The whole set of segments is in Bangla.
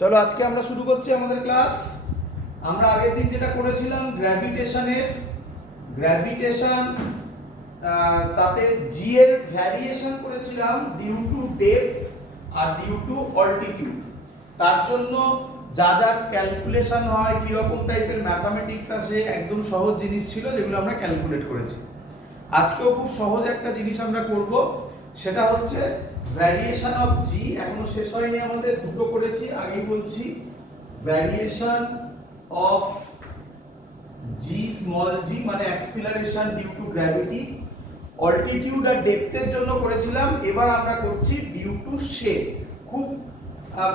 চলো আজকে আমরা শুরু করছি আমাদের ক্লাস। আমরা আগের দিন যেটা করেছিলাম গ্র্যাভিটেশন, তাতে জি এর ভ্যারিয়েশন করেছিলাম ডিউ টু ডেপথ আর ডিউ টু অল্টিটিউড। তার জন্য যা যা ক্যালকুলেশন হয়, কিরকম টাইপের ম্যাথামেটিক্স আসে, একদম সহজ জিনিস ছিল যেগুলো আমরা ক্যালকুলেট করেছি। আজকেও খুব সহজ একটা জিনিস আমরা করব, সেটা হচ্ছে ভ্যারিয়েশন অফ জি। এখনো শেষ হয়নি, আমাদের দুটো করেছি, আগেই বলছি। Variation of g small g মানে acceleration due to gravity, altitude আর ডেপথের জন্য করেছিলাম। এবার আমরা করছি ডিউ টু শেপ।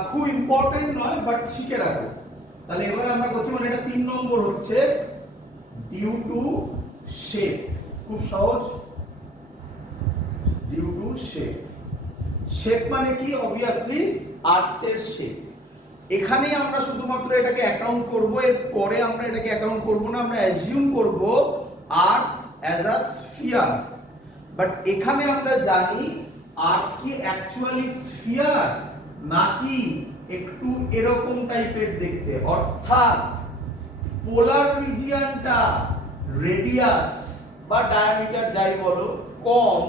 খুব ইম্পর্টেন্ট নয়, বাট শিখে রাখো। তাহলে এবার আমরা করছি, মানে এটা 3 নম্বর হচ্ছে ডিউ টু শেপ। খুব সহজ, ডিউ টু শেপ। শেপ মানে কি? অবভিয়াসলি আর্থের শেপ। এখানেই আমরা শুধুমাত্র এটাকে অ্যাকাউন্ট করব, এর পরে আমরা এটাকে অ্যাকাউন্ট করব না। আমরা অ্যাজিউম করব আর্থ অ্যাজ আ স্ফিয়ার। বাট এখানে আমরা জানি আর্থ কি অ্যাকচুয়ালি স্ফিয়ার নাকি একটু এরকম টাইপের দেখতে, অর্থাৎ পোলার রিজিয়নটা রেডিয়াস বা ডায়ামিটার যাই বলো কম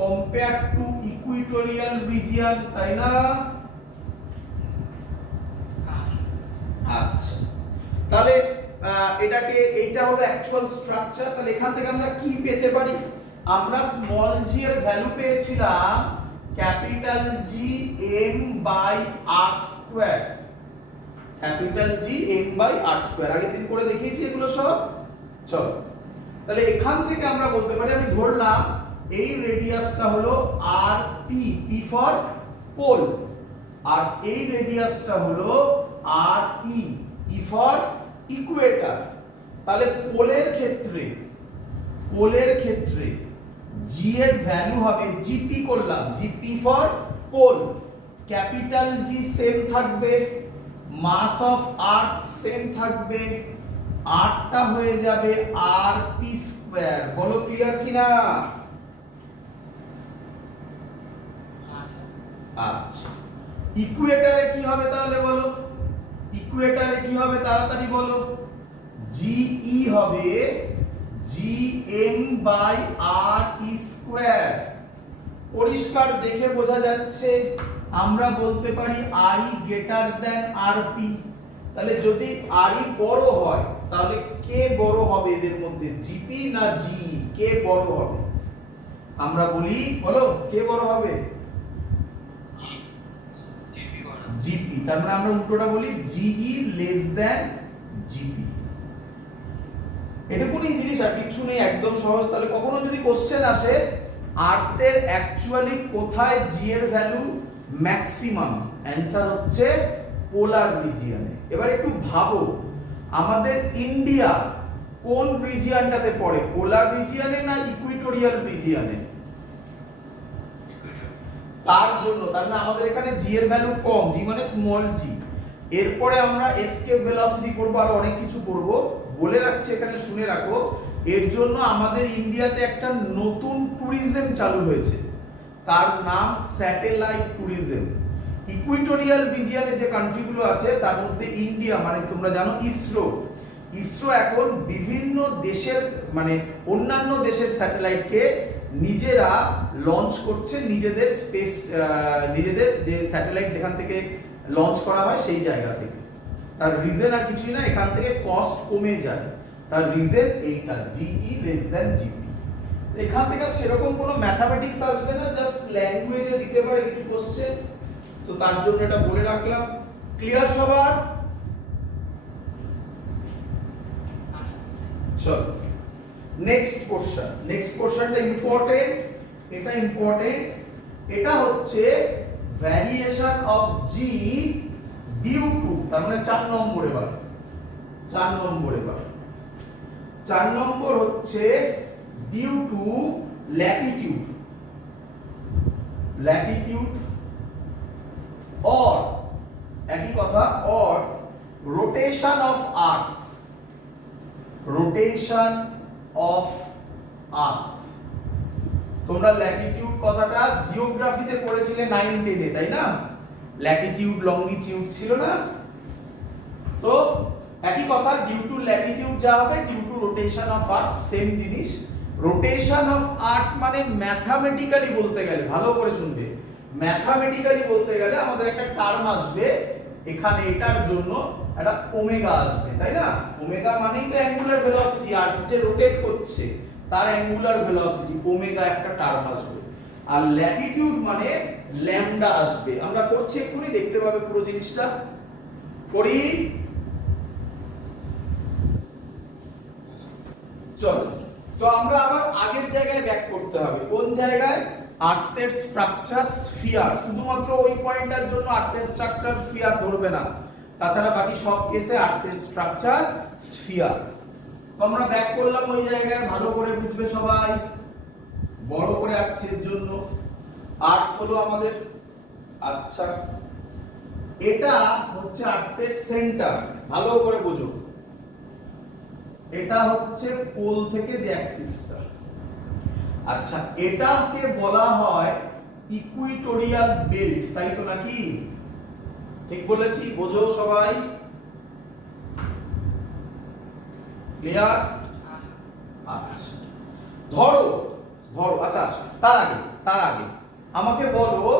কম্পেয়ার টু ইকুইটোরিয়াল রিজিয়ন, তাই না? আচ্ছা, তাহলে এটা হলো অ্যাকচুয়াল স্ট্রাকচার। তাহলে এখান থেকে আমরা কি পেতে পারি? আমরা স্মল জি এর ভ্যালু পেয়েছিলাম capital G M by R square. Capital G M by R square আগের দিন করে দেখিয়েছি এগুলো সব। চলো, তাহলে এখান থেকে আমরা বলতে পারি, আমি ধরলাম এই রেডিয়াসটা হলো আর পি, পি ফর পোল, আর এই রেডিয়াসটা হলো আর ই, ই ফর ইকুয়েটর। তাহলে পোলের ক্ষেত্রে জি এর ভ্যালু হবে, জিপি করলাম, GP for pole. Capital G same থাকবে, মাস অফ আর্থ সেম থাকবে, আরটা হয়ে যাবে আর পি স্কয়ার। বলো ক্লিয়ার কিনা? আচ্ছা, ইকুয়েটরে কি হবে তাহলে বলো? ইকুয়েটরে কি হবে তাড়াতাড়ি বলো? জিই হবে GM by R E square. পরিষ্কার দেখে বোঝা যাচ্ছে। আমরা বলতে পারি আর E greater than R P. তাহলে যদি আর ই বড় হয়, তাহলে কে বড় হবে এদের মধ্যে, জিপি না জিই? কে বড় হবে? আমরা বলি, বলো কে বড় হবে? জিপি। তার মানে আমরা উল্টোটা বলি জিই লেস দ্যান জিপি। এটুকুনি জিনিস, আর কিছু নেই, একদম সহজ। তাহলে কখনো যদি কোশ্চেন আসে আর্থের অ্যাকচুয়ালি কোথায় জি এর ভ্যালু ম্যাক্সিমাম, অ্যানসার হচ্ছে পোলার রিজিয়নে। এবার একটু ভাবো, আমাদের ইন্ডিয়া কোন রিজিয়নটাতে পড়ে? পোলার রিজিয়নে না ইকুইটোরিয়াল রিজিয়নে? তার জন্য, তার মানে আমাদের এখানে জি এর ভ্যালু কম, জি মানে স্মল জি। এরপরে আমরা এসকেপ ভেলোসিটি করব, আর অনেক কিছু করব, বলে রাখছি এখানে, শুনে রাখো। এর জন্য আমাদের ইন্ডিয়াতে একটা নতুন ট্যুরিজম চালু হয়েছে, তার নাম স্যাটেলাইট ট্যুরিজম। ইকুইটোরিয়াল রিজিয়নে যে কান্ট্রিগুলো আছে তার মধ্যে ইন্ডিয়া, মানে তোমরা জানো ইসরো এখন বিভিন্ন দেশের, মানে অন্যান্য দেশের স্যাটেলাইটকে নিজেরা লঞ্চ করছে, নিজেদের স্পেস, নিজেদের যে স্যাটেলাইট যেখান থেকে লঞ্চ করা হয় সেই জায়গা থেকে। তার রিজন আর কিছুই না, এখান থেকে কস্ট কমে যায়। তার রিজন এইটা, জিই লেস দ্যান জিপি। এখান থেকে সেরকম কোনো ম্যাথমেটিক্স আসবে না, জাস্ট ল্যাঙ্গুয়েজে দিতে পারে কিছু কোশ্চেন, তো তার জন্য এটা বলে রাখলাম। ক্লিয়ার সবার? চলো নেক্সট পোরশনটা ইম্পর্টেন্ট। এটা হচ্ছে variation of G due to, তার মানে 4 নম্বর। এবার 4 নম্বর হচ্ছে ডিউ টু ল্যাটিটিউড অর, একই কথা, অর রোটেশন অফ আর্থ। তোমরা ল্যাটিটিউড কথাটা জিওগ্রাফিতে পড়েছিলে 9-10 এ, তাই না? ল্যাটিটিউড লঙ্গিটিউড ছিল না? তো একই কথা, ডিউ টু ল্যাটিটিউড যা হবে due to rotation of earth, same জিনিস। রোটেশন অফ আর্থ মানে ম্যাথমেটিক্যালি বলতে গেলে, ভালো করে শুনবে, ম্যাথমেটিক্যালি বলতে গেলে আমাদের একটা টার্ম আসবে এখানে, এটার জন্য একটা ওমেগা আসবে, তাই না? ওমেগা মানেই তো অ্যাঙ্গুলার ভেলোসিটি, আর্থ যে রোটেট করছে তার অ্যাঙ্গুলার ভেলোসিটি, ওমেগা একটা টার্ম আসবে। আর ল্যাটিটিউড মানে ল্যামডা আসবে। আমরা করছি এক্ষুনি, দেখতে পাবে পুরো জিনিসটা করি। চলো, তো আমরা আবার আগের জায়গায় ব্যাক করতে হবে। কোন জায়গায়? আর্থের স্ট্রাকচার স্ফিয়ার। শুধুমাত্র ওই পয়েন্টটার জন্য আর্থের স্ট্রাকচার স্ফিয়ার ধরবে না, তাছাড়া বাকি সব কেসে আর্থের স্ট্রাকচার স্ফিয়ার। তো আমরা ব্যাক করলাম ওই জায়গায়, ভালো করে বুঝবে সবাই, বড় করে আঁকছি এর জন্য। আর্থ হলো আমাদের, আচ্ছা এটা হচ্ছে আর্থের সেন্টার, ভালো করে বুঝো। এটা হচ্ছে পোল থেকে যে অ্যাক্সিসটা, আচ্ছা এটাকে বলা হয় ইকুইটোরিয়াল বেল্ট, তাই তো নাকি? ঠিক বলেছি? বোঝো সবাই? ক্লিয়ার? আচ্ছা ধরো ধরো, আচ্ছা তার আগে আমাকে বলো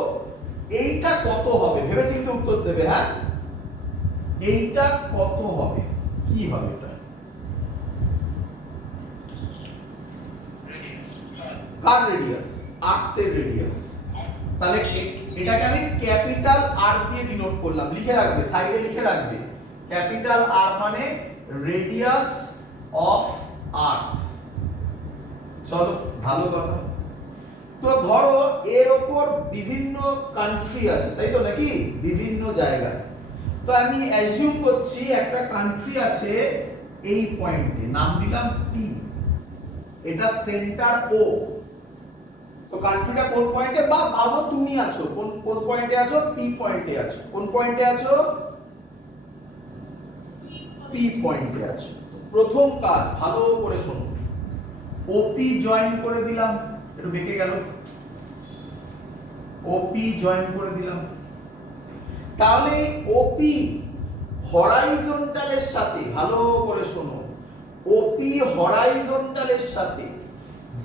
এইটা কত হবে, ভেবেচিন্তে উত্তর দেবে। হ্যাঁ, এইটা কত হবে, কি হবে এটা? কার রেডিয়াস? আর্থের রেডিয়াস। তাহলে এটাকে আমি ক্যাপিটাল আর দিয়ে ডিনোট করলাম, লিখে রাখবে, সাইডে লিখে রাখবে। ক্যাপিটাল আর মানে রেডিয়াস অফ আর্থ। চলো, ভালো কথা। তো ধরো এর উপর বিভিন্ন কান্ট্রি আছে, তাই তো নাকি? বিভিন্ন জায়গায়। তো আমি অ্যাজিউম করছি একটা কান্ট্রি আছে এই পয়েন্টে, নাম দিলাম পি, এটা সেন্টার ও। তো কান্ট্রিটা কোন পয়েন্টে, বা ভাবো তুমি আছো কোন পয়েন্টে আছো? পি পয়েন্টে আছো। কোন পয়েন্টে আছো? পি পয়েন্টে আছো। প্রথম কাজ ভালো করে শোনো, ওপি জয়েন করে দিলাম, একটু বেঁকে গেল, ওপি জয়েন করে দিলাম। তাহলে ওপি হরাইজন্টালের সাথে, ভালো করে শোনো, ওপি হরাইজন্টালের সাথে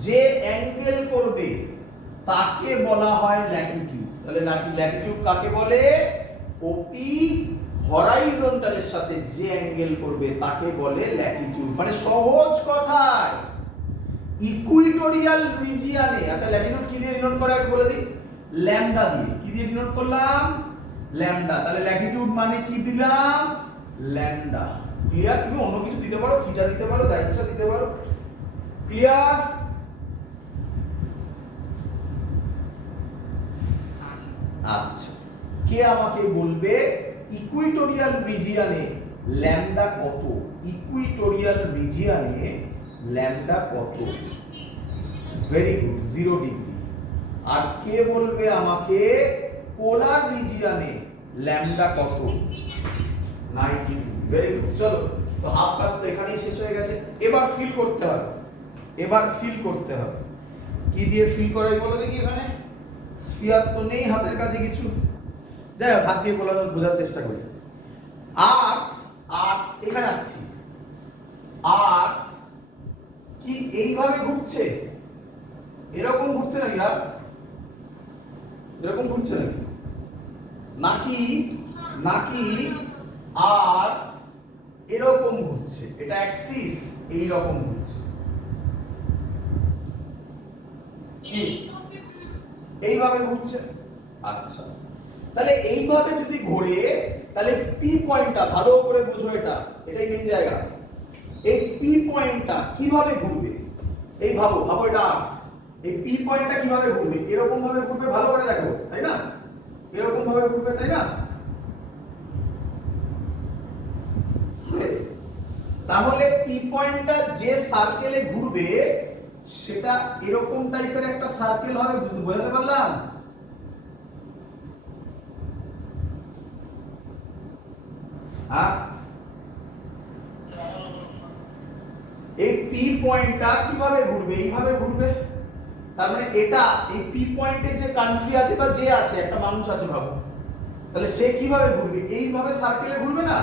যে অ্যাঙ্গেল করবে তাকে বলা হয় ল্যাটিটিউড। তাহলে ল্যাটিটিউড কাকে বলে? ওপি হরাইজন্টালের সাথে যে অ্যাঙ্গেল করবে তাকে বলে ল্যাটিটিউড। মানে সহজ কথায় ইকুইটোরিয়াল রিজিয়নে, আচ্ছা ল্যাটিটিউড কি দিয়ে ডিনোট করে আগে বলে দিই, ল্যামডা দিয়ে। কি দিয়ে ডিনোট করলাম? ল্যামডা। তাহলে ল্যাটিটিউড মানে কি দিলাম? ল্যামডা। ক্লিয়ার? তুমি অন্য কিছু দিতে পারো, থিটা দিতে পারো, যা ইচ্ছা দিতে পারো। ক্লিয়ার? আচ্ছা, কে আমাকে বলবে ইকুইটোরিয়াল রিজিয়নে ল্যামডা কত? ইকুইটোরিয়াল রিজিয়নে ল্যামডা কত? Very good, 0 degree. আর কে বলবে আমাকে পোলার রিজিয়নে ল্যামডা কত? 90 ডিগ্রি। Very good. চলো, তো হাফ কাজ তো এখানেই শেষ হয়ে গেছে। এবার ফিল করতে হবে, এবার ফিল করতে হবে। কি দিয়ে ফিল করাই বলো দেখি? এখানে স্ফিয়ার তো নেই হাতের কাছে কিছু, যাই হোক হাত দিয়ে বোঝার চেষ্টা করি। আর্থ, আর্থ এখানে আছি, আর্থ কি এইভাবে ঘুরছে? এরকম ঘুরছে নাকি? আর এরকম ঘুরছে নাকি? নাকি নাকি আর্থ এরকম ঘুরছে? এটা অ্যাক্সিস এই রকম ঘুরছে, কি এইভাবে ঘুরছে? আচ্ছা, তাহলে এইভাবে যদি ঘোরে তাহলে পি পয়েন্টটা, ভালো করে বুঝো, এটাই মেইন জায়গা। এই পি পয়েন্টটা কিভাবে ঘুরবে? এই ভাবো ভাবো, এটা আর্থ, এই পি পয়েন্টটা কিভাবে ঘুরবে? এরকম ভাবে ঘুরবে, ভালো করে দেখো, তাই না? এরকম ভাবে ঘুরবে, তাই না? তাহলে পি পয়েন্টটা যে সার্কেলে ঘুরবে সেটা এরকম টাইপের একটা সার্কেল হবে, বুঝাতে পারলাম? হ্যাঁ, এই পি পয়েন্টটা কিভাবে ঘুরবে? এইভাবে ঘুরবে। তার মানে এটা এই পি পয়েন্টে যে কান্ট্রি আছে বা যে আছে, একটা মানুষ আছে ভাবো, তাহলে সে কিভাবে ঘুরবে? এইভাবে সার্কেলে ঘুরবে না,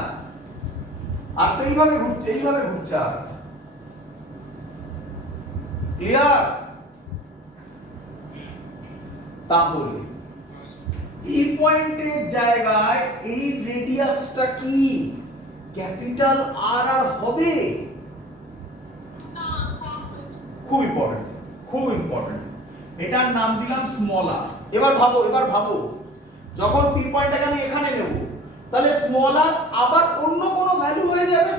আর তো এইভাবে ঘুরছে আর। ক্লিয়ার? তাহলে পি পয়েন্টের জায়গায় এই রেডিয়াসটা কি ক্যাপিটাল আর আর হবে? খুব ইম্পর্টেন্ট। এটার নাম দিলাম স্মল আর। এবার ভাবো যখন পি পয়েন্টটাকে আমি এখানে নেব, তাহলে স্মল আর আবার অন্য কোনো ভ্যালু হয়ে যাবে।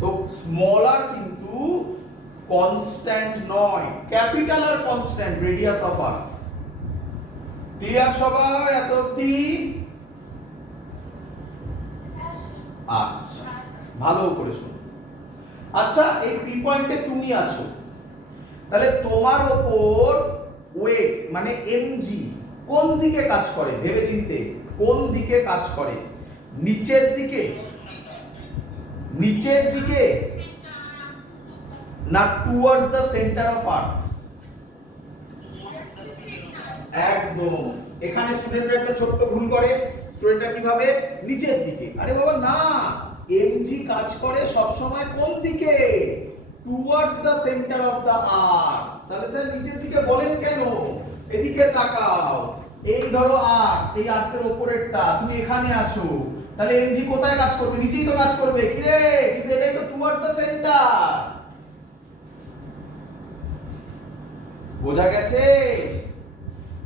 তো স্মল আর কিন্তু কনস্ট্যান্ট নয়, capital R constant radius of earth. Clear সবাই এত অবধি? আচ্ছা, ভালো করে শোনো। আচ্ছা, এই পি পয়েন্টে তুমি আছো, তাহলে তোমার ওপর ওয়েট মানে এমজি কোন দিকে কাজ করে? ভেবে চিনতে, কোন দিকে কাজ করে? নিচের দিকে না toward the centre of earth? একদম। এখানে স্টুডেন্টরা একটা ছোট্ট ভুল করে, স্টুডেন্টরা কিভাবে নিচের দিকে, আরে বাবা না, এমজি কাজ করে সব সময় কোন দিকে? Towards the centre of the earth. তাহলে স্যার নিচের দিকে বলেন কেন? এদিকে তাকাও, এই ধরো আর্থ, এই আর্থের উপরেরটা, তুমি এখানে আছো, তাহলে এমজি কোথায় কাজ করবে? নিচেই তো কাজ করবে। কি রে, কিন্তু এটাই তো টুয়ার্ডস দ্য সেন্টার। বোঝা গেছে?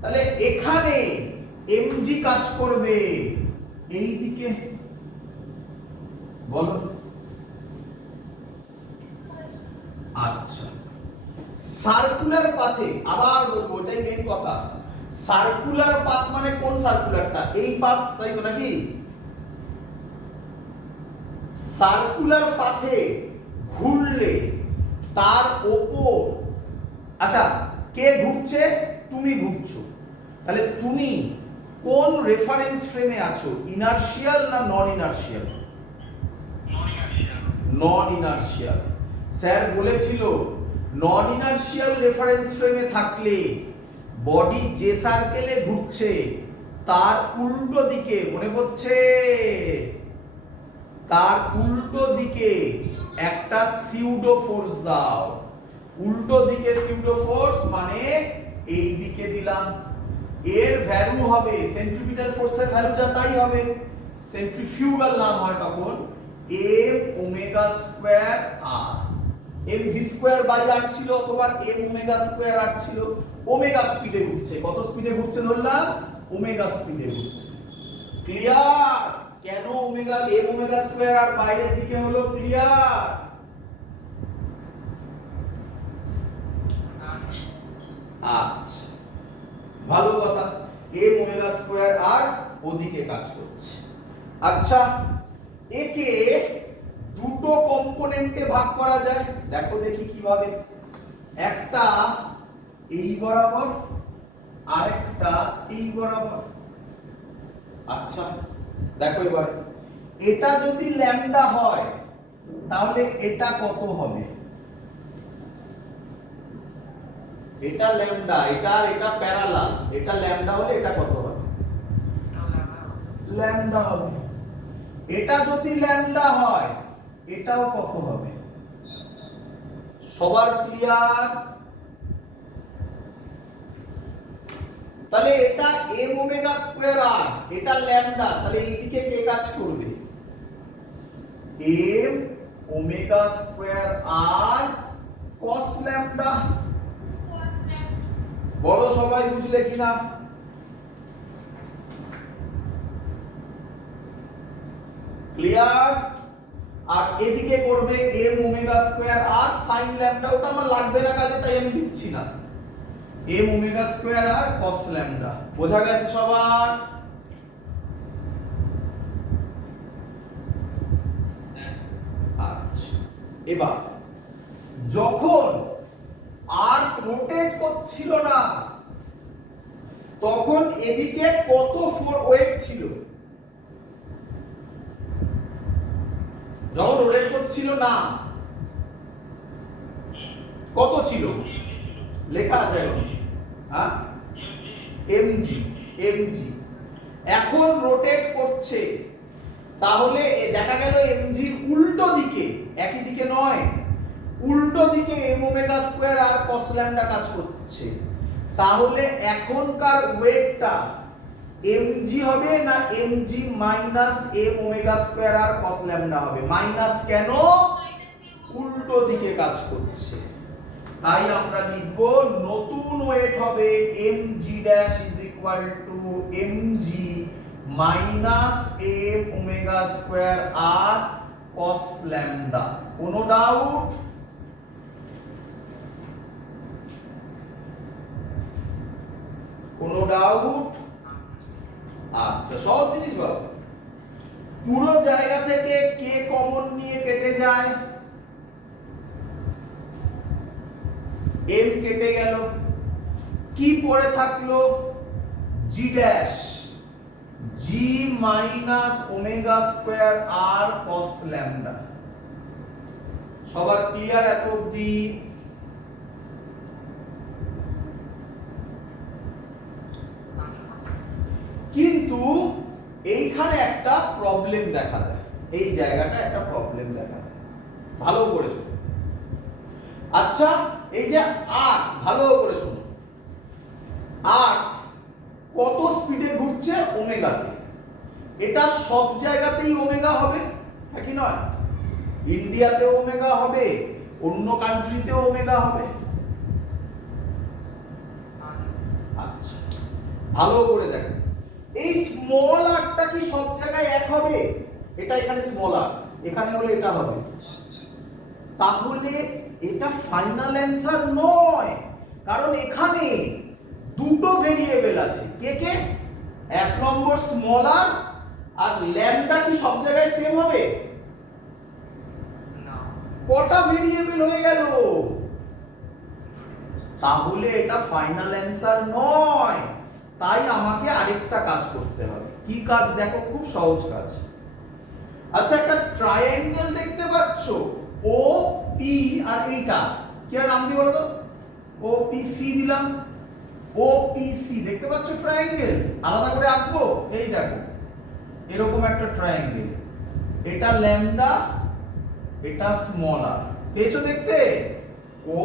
তাহলে এখানে এমজি কাজ করবে এই দিকে, বলো। আচ্ছা, সার্কুলার পাথে আবার বলবো, ওটাই মেইন কথা। সার্কুলার পাথ মানে কোন সার্কুলারটা? এই পাথ, তাই তো নাকি? সার্কুলার পাথে ঘুরলে তার ওপর, আচ্ছা কে ঘুরছে? তুমি ঘুরছো, তাহলে তুমি কোন রেফারেন্স ফ্রেমে আছো? ইনারশিয়াল না নন ইনারশিয়াল? নন ইনারশিয়াল। স্যার বলেছিল নন ইনারশিয়াল রেফারেন্স ফ্রেমে থাকলে বডি যে সার্কেলে ঘুরছে তার উল্টো দিকে, মনে পড়ছে? তার উল্টো দিকে একটা সিউডো ফোর্স দাও। উল্টো দিকে সিউডো ফোর্স মানে এই দিকে দিলাম, এর ভ্যালু হবে সেন্ট্রিপিটাল ফোর্সের ভ্যালু যা তাই হবে, সেন্ট্রিফিউগাল নাম হয় তখন m omega square r। m v square by r ছিল, অথবা m ওমেগা স্কয়ার r ছিল। ওমেগা স্পিডে ঘুরছে, কত স্পিডে ঘুরছে ধরলাম? ওমেগা স্পিডে ঘুরছে। ক্লিয়ার? কেন omega m omega square r বাইরের দিকে হলো? ক্লিয়ার? আচ্ছা, ভালো কথা। m ওমেগা স্কয়ার r ওদিকে কাজ করছে। আচ্ছা, একে দুটো কম্পোনেন্টে ভাগ করা যায়, দেখো দেখি কিভাবে। একটা এই বরাবর, আরেকটা এই বরাবর। আচ্ছা দেখো এবার, এটা যদি ল্যামডা হয় তাহলে এটা কত হবে? এটা ল্যামডা, এটা আর এটা প্যারালাল, এটা ল্যামডা হলে এটা কত হবে? ল্যামডা হবে। এটা যদি ল্যামডা হয় এটাও কত হবে? সবার ক্লিয়ার? তাহলে এটা m ওমেগা স্কয়ার r, এটা ল্যামডা, তাহলে এইদিকে কে কাজ করবে? m omega square r cos lambda. বলো সবাই বুঝলে কিনা? ক্লিয়ার? আর এদিকে করবে m omega square r sin lambda, ওটা আমার লাগবে না কাজে, তাই আমি লিখছি না। m omega square r cos lambda. বোঝা গেছে সবার? আচ্ছা, এবার যখন আর্থ রোটেট করছিল না তখন এদিকে কত ওয়েট ছিল? যখন রোটেট করছিল না কত ছিল? লেখা আছে এখন, হ্যাঁ, mg। mg। এখন রোটেট করছে, তাহলে দেখা গেল mg এর উল্টো দিকে, একই দিকে নয়, উল্টো দিকে m ওমেগা স্কয়ার আর cos ল্যামডা কাজ করছে। তাহলে এখনকার ওয়েটটা mg হবে না mg minus m omega square আর cos ল্যামডা হবে? মাইনাস কেন? উল্টো দিকে কাজ করছে। তাই আমরা লিখব নতুন ওয়েট হবে mg dash is equal to mg minus m omega square R cos lambda. কোনো ডাউট? কোনো ডাউট? আচ্ছা, সহজ জিনিস বাবু। পুরো জায়গা থেকে কে কমন নিয়ে কেটে যায়, m কেটে গেল, কি পড়ে থাকলো? g dash, g minus omega square আর cos ল্যামডা। সবার ক্লিয়ার এত অবধি? কিন্তু এইখানে একটা প্রবলেম দেখা দেয়, এই জায়গাটা একটা প্রবলেম দেখা দেয়। ভালো করে শুনুন। আচ্ছা, এই যে আর্থ, ভালো করে শুনুন, আর্থ কত স্পিডে ঘুরছে? ওমেগাতে। এটা সব জায়গাতেই ওমেগা হবে, হ্যাঁ কি নয়? ইন্ডিয়াতেও ওমেগা হবে, অন্য কান্ট্রিতেও ওমেগা হবে। আচ্ছা, ভালো করে দেখেন, এই স্মল আরটা কি সব জায়গায় এক হবে? এটা এখানে স্মল আর, এখানে হলে এটা হবে। তাহলে এটা ফাইনাল অ্যানসার নয়, কারণ এখানে দুটো ভেরিয়েবল আছে। কে কে? এক নম্বর স্মল আর, আর ল্যামডা কি সব জায়গায় সেম হবে? না। কটা ভেরিয়েবল হয়ে গেল? তাহলে এটা ফাইনাল অ্যানসার নয়। তাই আমাকে আরেকটা কাজ করতে হবে। কি কাজ? দেখো, খুব সহজ কাজ। আচ্ছা, একটা ট্রায়াঙ্গেল দেখতে পাচ্ছ, ও পি আর এইটা কি নাম দিয়ে বলো তো? ও পি সি দিলাম। ও পি সি দেখতে পাচ্ছ ট্রায়াঙ্গেল? আলাদা করে আঁকবো? এই দেখো, এরকম একটা ট্রায়াঙ্গেল, এটা ল্যামডা, এটা স্মল আর। পেয়েছো দেখতে? ও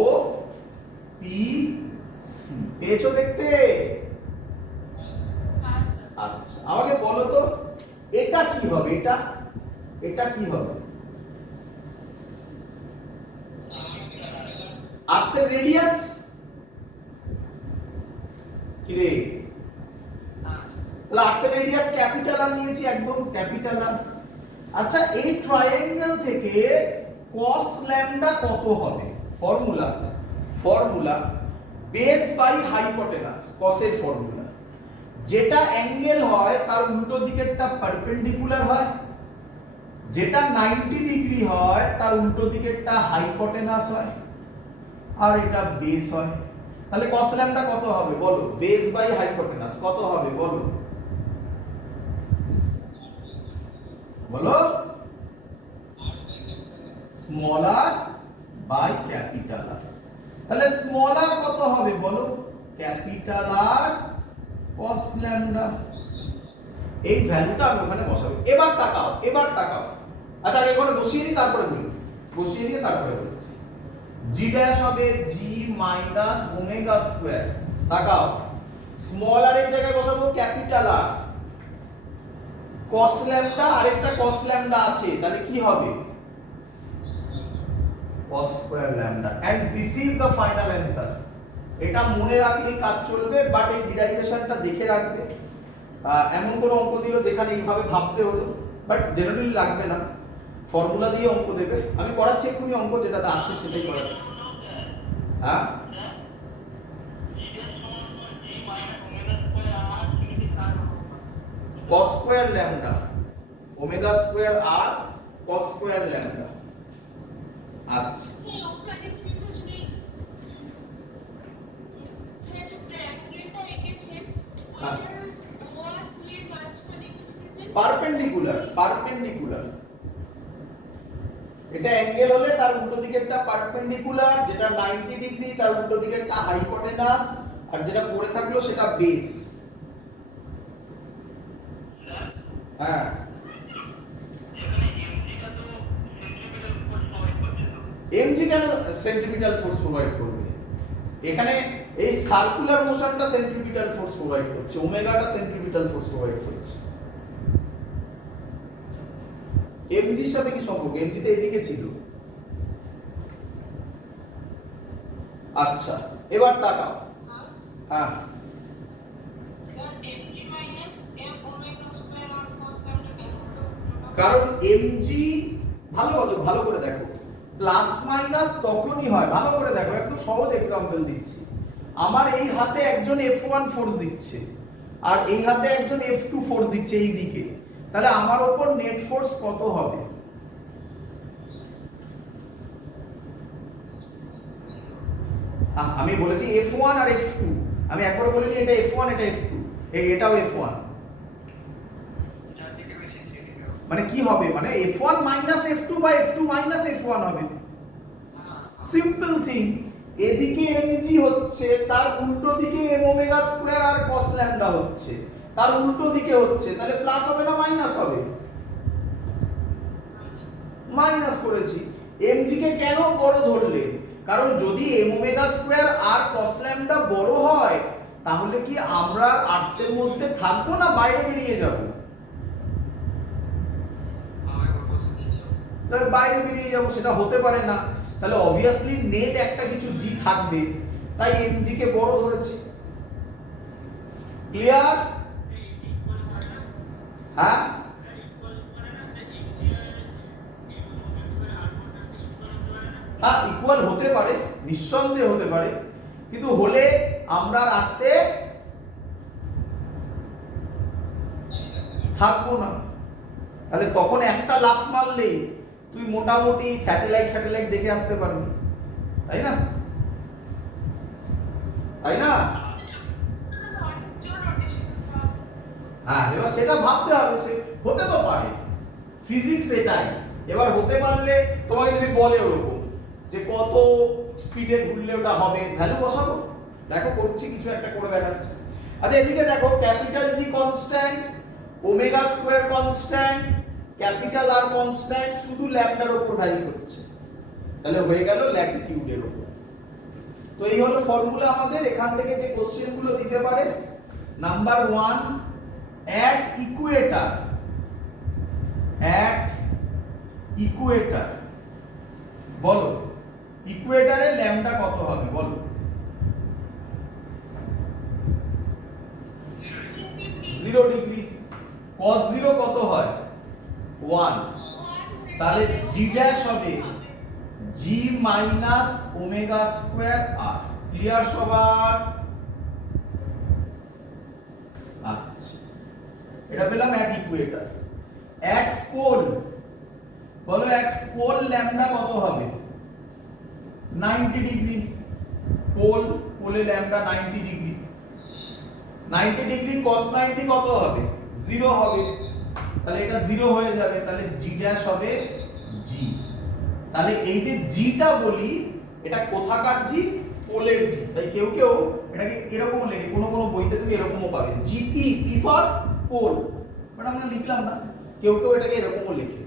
পি সি পেয়েছো দেখতে? আচ্ছা, আমাকে বলো তো এটা কি হবে? এটা এটা কি হবে? আর্থের রেডিয়াস কি রে? তাহলে আর্থের রেডিয়াস ক্যাপিটাল আর নিয়েছি, একদম ক্যাপিটাল আর। আচ্ছা, এই ট্রায়াঙ্গেল থেকে cos ল্যামডা কত হবে? Formula base by hypotenuse, cos এর ফর্মুলা। যেটা অ্যাঙ্গেল হয় তার উল্টো দিকেরটা পারপেন্ডিকুলার হয়, যেটা 90 ডিগ্রি হয় তার উল্টো দিকেরটা হাইপোটেনাস হয়, আর এটা বেস হয়। তাহলে cos ল্যামডা কত হবে বলো? বেস বাই হাইপোটেনাস কত হবে বলো? বলো। Small R by capital R. তাহলে স্মল আর কত হবে বলো? Capital R cos lambda. এই ভ্যালুটা আমি ওখানে বসাবো। এবার তাকাও, এবার তাকাও। আচ্ছা, আগে এখানে বসিয়ে নিই, তারপরে বলি। বসিয়ে নিয়ে তারপরে বলছি। g ড্যাশ হবে g মাইনাস ওমেগা স্কয়ার। তাকাও, স্মল আর এর জায়গায় বসাবো ক্যাপিটাল আর। cos ল্যামডা, আরেকটা cos ল্যামডা আছে, তাহলে কি হবে? cos square lambda. And this is the final answer. এটা মনে রাখলেই কাজ চলবে, বাট এই ডিরাইভেশনটা দেখে রাখবে। এমন কোনো অঙ্ক দিল যেখানে এইভাবে ভাবতে হলো, বাট জেনারেলি লাগবে না, ফর্মুলা দিয়ে অঙ্ক দেবে। আমি করাচ্ছি এক্ষুনি অঙ্ক, যেটাতে আসছে সেটাই করাচ্ছি। হ্যাঁ, cos square lambda omega square আর cos স্কয়ার ল্যামডা। আচ্ছা, পারপেন্ডিকুলার। এটা অ্যাঙ্গেল হলে তার উল্টো দিকেরটা পারপেন্ডিকুলার, যেটা 90 ডিগ্রি তার উল্টো দিকেরটা হাইপোটেনাস, আর যেটা পড়ে থাকলো সেটা বেস। হ্যাঁ এমজি কেন সেন্ট্রিপিটাল ফোর্স প্রোভাইড করবে? এখানে এই সার্কুলার মোশনটা সেন্ট্রিপিটাল ফোর্স প্রোভাইড করছে, ওমেগাটা সেন্ট্রিপিটাল ফোর্স প্রোভাইড করছে। এমজির সাথে কি সম্পর্ক? এমজি তো এদিকে ছিল। আচ্ছা এবার তাকাও। হ্যাঁ কারণ এমজি ভালো করে দেখো, প্লাস মাইনাস তখনই হয়, ভালো করে দেখো, একদম সহজ এক্সাম্পল দিচ্ছি। আমার এই হাতে একজন F1 ফোর্স দিচ্ছে আর এই হাতে একজন F2 ফোর্স দিচ্ছে এই দিকে, তাহলে আমার উপর নেট ফোর্স কত হবে? আমি বলেছি F1 আর F2, আমি একবার বলিনি এটা F1 এটা F2, এটাও F1, মানে কি হবে? মানে F1 F2 বা F2 F1 হবে। Simple thing. এদিকে mg হচ্ছে, তার উল্টো দিকে m ওমেগা স্কয়ার আর cos ল্যামডা হচ্ছে, তার উল্টো দিকে হচ্ছে, তাহলে প্লাস হবে না মাইনাস হবে? মাইনাস করেছি। mg কে কেন বড় ধরলেন? কারণ যদি m ওমেগা স্কয়ার আর cos ল্যামডা বড় হয় তাহলে কি আমরা আর্থের মধ্যে থাকবো না বাইরে বেরিয়ে যাব? তাহলে বাইরে বেরিয়ে যাব, সেটা হতে পারে না। তাহলে অবভিয়াসলি নেট একটা কিছু জি থাকবে, তাই mg কে বড় ধরেছি। ক্লিয়ার? হ্যাঁ হ্যাঁ ইকুয়াল হতে পারে, নিঃসন্দেহে হতে পারে, কিন্তু হলে আমরা রাখতে থাকবো না। তাহলে তখন একটা লাফ মারলেই তুই মোটামুটি স্যাটেলাইট দেখে আসতে পারবি, তাই না? তাই না? হ্যাঁ এবার সেটা ভাবতে হবে, সে হতে তো পারে, ফিজিক্স এটাই। এবার হতে পারলে তোমাকে যদি বলে ওরকম যে কত স্পিডে ঘুরলে ওটা হবে, ভ্যালু বসাবো, দেখো করছি, কিছু একটা করে দেখাচ্ছি। আচ্ছা এদিকে দেখো, capital G constant, omega square constant, capital R constant, শুধু ল্যামডার উপর ভ্যারি করছে, তাহলে হয়ে গেল ল্যাটিটিউডের উপর। তো এই হলো ফর্মুলা আমাদের। এখান থেকে যে কোশ্চেন গুলো দিতে পারে, নাম্বার 1, অ্যাট ইকুয়েটর বলো, ইকুয়েটরে ল্যামডা কত হবে বলো? 0 ডিগ্রি। cos 0 কত হয়? 1। তাহলে g ড্যাশ হবে g minus omega square r। Clear সবার? আচ্ছা এটা পেলাম অ্যাট ইকুয়েটর। অ্যাট পোল বলো, অ্যাট পোল ল্যামডা কত হবে? 90 ডিগ্রি। পোলে ল্যামডা 90 ডিগ্রি। 90 ডিগ্রি cos 90 কত হবে? 0 হবে। তাহলে এটা 0 হয়ে যাবে, তাহলে g ড্যাশ হবে g। তাহলে এই যে জিটা বলি, এটা কোথাকার জি? পোলের জি। তাই কেউ এটাকে এরকম লেখে, কোনো বইতে তুমি এরকমও পাবে, GP, P for pole, but আমরা লিখলাম না, কেউ এটাকে এরকমও লেখে।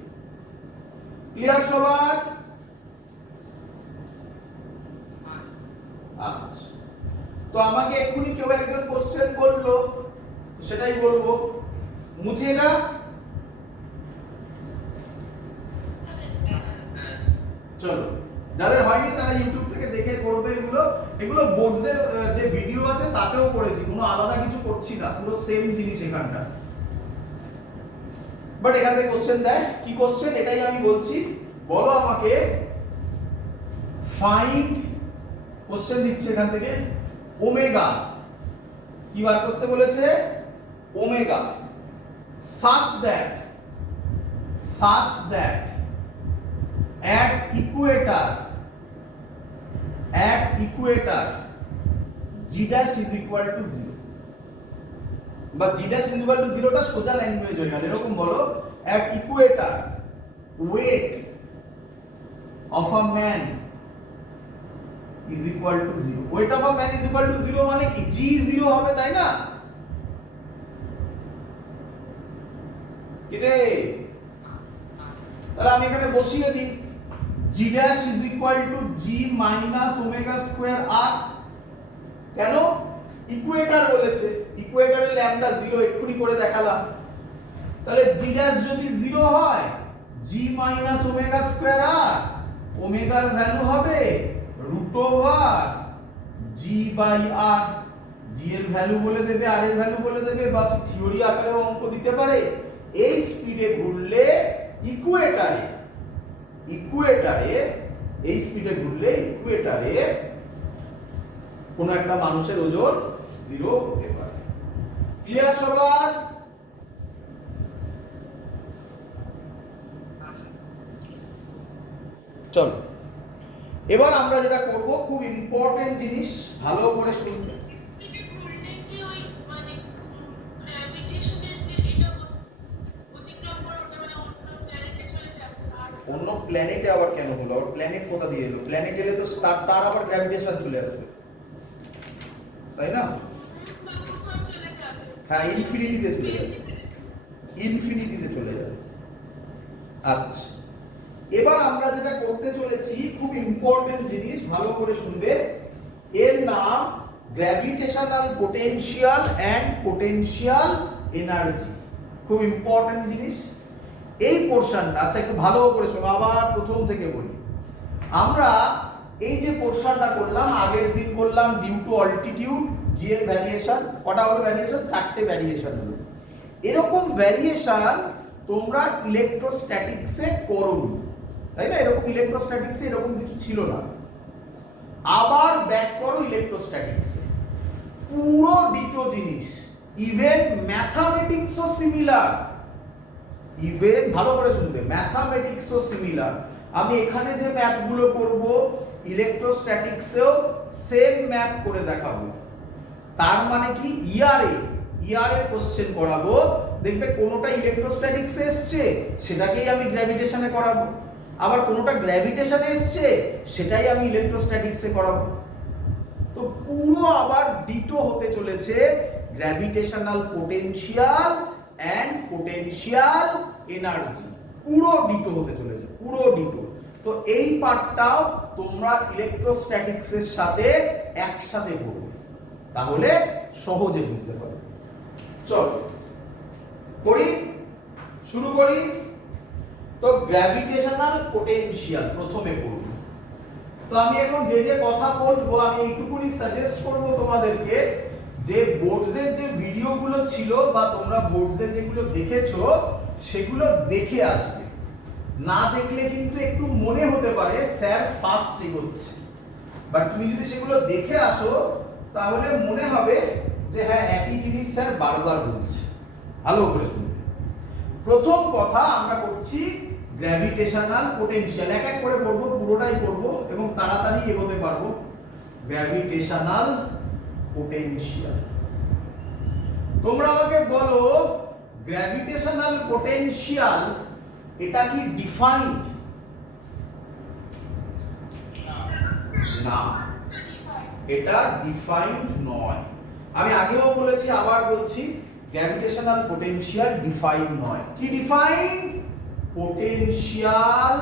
ক্লিয়ার সবার? আচ্ছা তো আমাকে এক্ষুনি কেউ একজন কোশ্চেন করলো, সেটাই বলবো, মুঝেগা চলো, যাদের হয়নি তারা ইউটিউব থেকে দেখে করবে। এগুলো বোর্ডসের যে ভিডিও আছে তাতেও করেছি, কোনো আলাদা কিছু করছি না, পুরো সেম জিনিস এখানটা। বাট এখান থেকে কোশ্চেন দেয়, কি কোশ্চেন এটাই আমি বলছি। বলো আমাকে, ফাইন্ড, কোশ্চেন দিচ্ছে এখান থেকে, ওমেগা কি বার করতে বলেছে? Omega such that at equator g dash is equal to 0, বা g dash is equal to 0 টা সোজা ল্যাঙ্গুয়েজ হয়ে গেল, এরকম বলো, at equator weight of a man is equal to 0. weight of a man is equal to 0 মানে কি? g 0 হবে, তাই না? কি রে? তাহলে আমি এখানে বসিয়ে দিই g dash is equal to g minus omega square r। কেন? ইকুয়েটর বলেছে, ইকুয়েটরে ল্যামডা 0 এক্ষুনি করে দেখালাম। তাহলে g dash যদি 0 হয় g minus omega square r, ওমেগার ভ্যালু হবে root over g by r। g এর ভ্যালু বলে দেবে, r এর ভ্যালু বলে দেবে, বা থিওরি আকারে অঙ্ক দিতে পারে। এই স্পিডে ঘুরলে ইকুয়েটরে এই স্পিডে ঘুরলে ইকুয়েটরে কোন একটা মানুষের ওজন 0 হতে পারে। ক্লিয়ার সবার? চলো এবার আমরা যেটা করব, খুব ইম্পর্টেন্ট জিনিস, ভালো করে শুনবে। অন্য প্ল্যানেটে আবার কেন হলো? আর প্ল্যানেট কোথা দিয়ে এলো? প্ল্যানেট এলে তো তার আবার গ্র্যাভিটেশন চলে আসবে, তাই না? হ্যাঁ, ইনফিনিটিতে চলে যাবে, ইনফিনিটিতে চলে যাবে। আচ্ছা, এবার আমরা যেটা করতে চলেছি, খুব ইম্পর্টেন্ট জিনিস, ভালো করে শুনবে। এর নাম gravitational potential and potential energy. খুব ইম্পর্টেন্ট জিনিস এই পোরশনটা। আচ্ছা, একটু ভালো করে শোনো, আবার প্রথম থেকে বলি। আমরা এই যে পোরশনটা করলাম, আগের দিন করলাম ডিউ টু অল্টিটিউড, জি এর ভ্যারিয়েশন। কটা হলো ভ্যারিয়েশন? 4টে ভ্যারিয়েশন হলো। এরকম ভ্যারিয়েশন তোমরা ইলেকট্রোস্ট্যাটিক্সে করোনি, তাই না? এরকম ইলেকট্রোস্ট্যাটিক্সে এরকম কিছু ছিল না। আবার ব্যাক করো ইলেকট্রোস্ট্যাটিক্সে, পুরো ডিটো জিনিস। ইভেন ম্যাথমেটিক্সও সিমিলার, ইভেন ভালো করে শুনবে, ম্যাথমেটিক্সও সিমিলার। আমি এখানে যে ম্যাথগুলো করব, ইলেকট্রোস্ট্যাটিক্সেও সেম ম্যাথ করে দেখাবো। তার মানে কি, ইয়ারে কোশ্চেন করাবো, দেখবে কোনোটা ইলেকট্রোস্ট্যাটিক্সে এসছে সেটাকেই আমি গ্র্যাভিটেশনে করাবো, আবার কোনোটা গ্র্যাভিটেশনে এসছে সেটাই আমি ইলেকট্রোস্ট্যাটিক্সে করাবো। তো পুরো আবার ডিটো হতে চলেছে gravitational potential and potential energy, পুরো ডিটো হতে চলেছে, পুরো ডিটো। তো এই পার্টটাও তোমরা ইলেকট্রোস্ট্যাটিক্সের সাথে একসাথে পড়বে, তাহলে সহজে বুঝতে পারবে। চলো করি, শুরু করি। তো গ্র্যাভিটেশনাল পোটেনশিয়াল প্রথমে পড়ব। তো আমি এখন যে যে কথা বলবো, আমি এইটুকুনি সাজেস্ট করব তোমাদেরকে, যে বোর্ডসের যে ভিডিওগুলো ছিল বা তোমরা বোর্ডসে যেগুলো দেখেছো সেগুলো দেখে আসবে। না দেখলে কিন্তু একটু মনে হতে পারে স্যার ফাস্ট এগোচ্ছে, বাট তুমি যদি সেগুলো দেখে আসো তাহলে মনে হবে যে হ্যাঁ, একই জিনিস স্যার বারবার বলছে। ভালো করে শুনবে। প্রথম কথা আমরা করছি গ্র্যাভিটেশনাল পোটেনশিয়াল। এক এক করে পড়বো, পুরোটাই পড়বো এবং তাড়াতাড়ি এগোতে পারবো। Gravitational potential. তোমরা আমাকে বলো, গ্র্যাভিটেশনাল পোটেনশিয়াল এটা কি ডিফাইন্ড? না, এটা ডিফাইন্ড নয়। আমি আগেও বলেছি, আবার বলছি, গ্র্যাভিটেশনাল পোটেনশিয়াল ডিফাইন্ড নয়। কি defined? Potential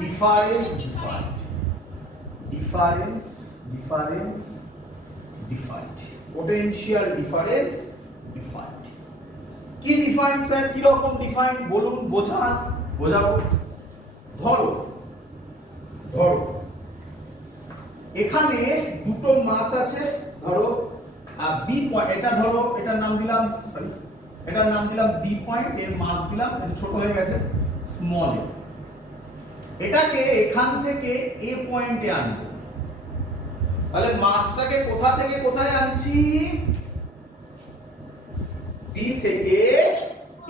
difference defined, difference defined, potential difference defined. কি ডিফাইন্ড স্যার? কি রকম ডিফাইন্ড বলুন, বোঝান, বোঝাবো। ধরো এখানে দুটো মাস আছে, ধরো বি পয়েন্ট, এটা ধরো, এটার নাম দিলাম, সরি, এটার নাম দিলাম বি পয়েন্ট, এর মাস দিলাম, এটা ছোট হয়ে গেছে স্মল এ। এটাকে এখান থেকে এ পয়েন্টে আনবো, তাহলে মাসটাকে কোথা থেকে কোথায় আনছি? বি থেকে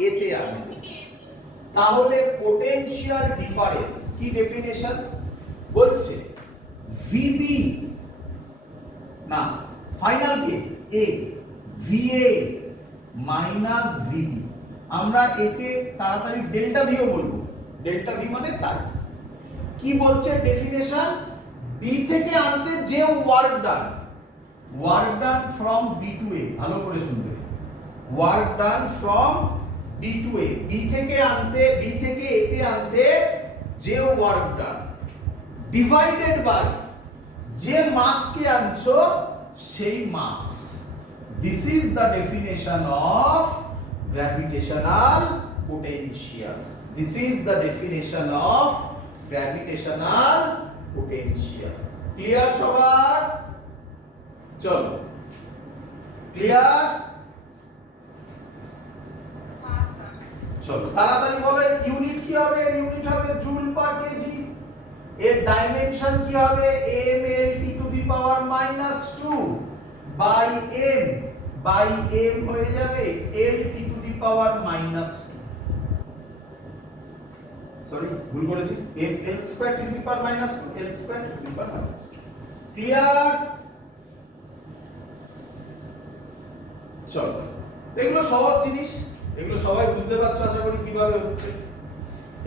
এ তে আনবো। তাহলে পোটেনশিয়াল ডিফারেন্স কি ডেফিনেশন বলছে? ভিবি না, ফাইনাল কে এ, ভিএ মাইনাস ভিবি। আমরা একে তাড়াতাড়ি ডেল্টা ভিও বলবো, ডেল্টা ভি মানে তাই। কি বলছে ডেফিনেশন? বি থেকে আনতে যে work done from B to A, ভালো করে শুনবে, work done from b to a, b থেকে a তে আনতে যে ওয়ার্ক ডান ডিভাইডেড বাই যে মাসকে আনছো সেই mass. This is the definition of gravitational potential. This is the definition of gravitational potential. Clear সবার? চলো, ক্লিয়ার? চলো তাড়াতাড়ি বলেন, ইউনিট কি হবে? ইউনিট হবে জুল পার কেজি। এর ডাইমেনশন কি হবে? mlt to the power -2 by m হয়ে যাবে lt to the power -2। Sorry, ভুল করেছি, l square to the power -2, l square to the power -2। Clear? চলো, এগুলো সহজ জিনিস, এগুলো সবাই বুঝতে পারছো আশা করি কিভাবে হচ্ছে।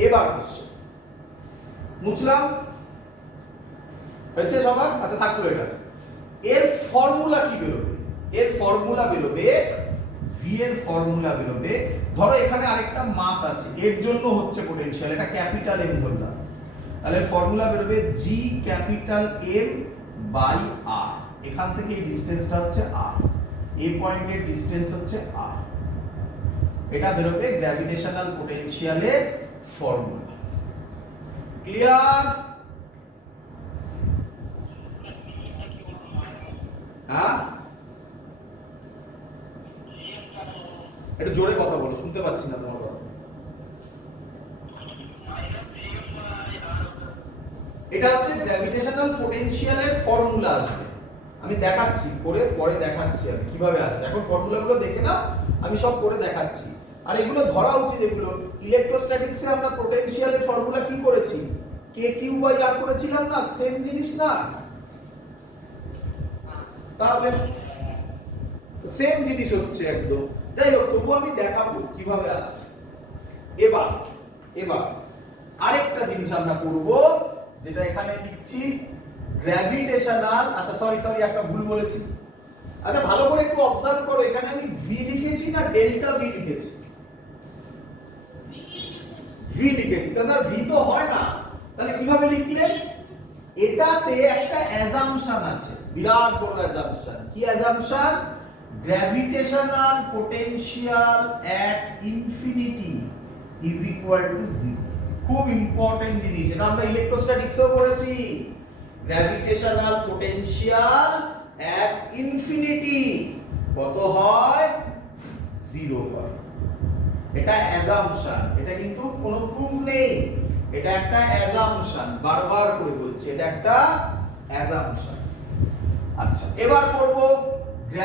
এবার কোশ্চেন মুছলাম, হয়েছে সবার? আচ্ছা থাকলো এটা। এর ফর্মুলা কি বেরোবে? এর ফর্মুলা বেরোবে, v এর ফর্মুলা বেরোবে, ধরো এখানে আরেকটা মাস আছে, এর জন্য হচ্ছে পোটেনশিয়াল, এটা ক্যাপিটাল M ধরলাম, তাহলে ফর্মুলা বেরোবে g capital M by r। এখান থেকে এই ডিসটেন্সটা হচ্ছে r, এই পয়েন্টের ডিসটেন্স হচ্ছে r। এটা বেরোবে গ্র্যাভিটেশনাল পোটেনশিয়ালের ফর্মুলা। ক্লিয়ার? হ্যাঁ, একটু জোরে কথা বলো, শুনতে পাচ্ছি না তোমার কথা। এটা হচ্ছে গ্র্যাভিটেশনাল পোটেনশিয়ালের ফর্মুলা আসবে, আমি দেখাচ্ছি করে, পরে দেখাচ্ছি আমি কিভাবে আসবে। এখন ফর্মুলাগুলো দেখে নাও, আমি সব করে দেখাচ্ছি। আর এগুলো ধরা উচিত, এগুলো ইলেকট্রোস্ট্যাটিক্সে আমরা পোটেনশিয়ালের ফর্মুলা কি করেছি? k q বাই r করেছিলাম না? সেম জিনিস না? তাহলে সেম জিনিস হচ্ছে একদম। যাই হোক, তবু আমি দেখাবো কিভাবে আসছে। এবার আরেকটা জিনিস আমরা করব, যেটা এখানে লিখছি গ্র্যাভিটেশনাল। আচ্ছা সরি, একটা ভুল বলেছি। আচ্ছা ভালো করে একটু অবজার্ভ করো, এখানে আমি v লিখেছি না ডেল্টা v লিখেছি? v লিখেছি, তাহলে v তো হয় না, তাহলে কিভাবে লিখলেন? এটাতে একটা অ্যাজাম্পশন আছে, বিরাট বড় অ্যাজাম্পশন। কি assumption? Gravitational potential at infinity is equal two 0। খুব ইম্পর্টেন্ট জিনিস, এটা আমরা ইলেকট্রোস্ট্যাটিক্সেও পড়েছি। গ্র্যাভিটেশনাল পোটেনশিয়াল অ্যাট ইনফিনিটি কত হয়? 0 হয়। এটা অ্যাজাম্পশন, এটা কিন্তু কোনো প্রুফ নেই, এটা একটা অ্যাজাম্পশন, বারবার করে বলছি, এটা একটা অ্যাজাম্পশন। আচ্ছা এবার করব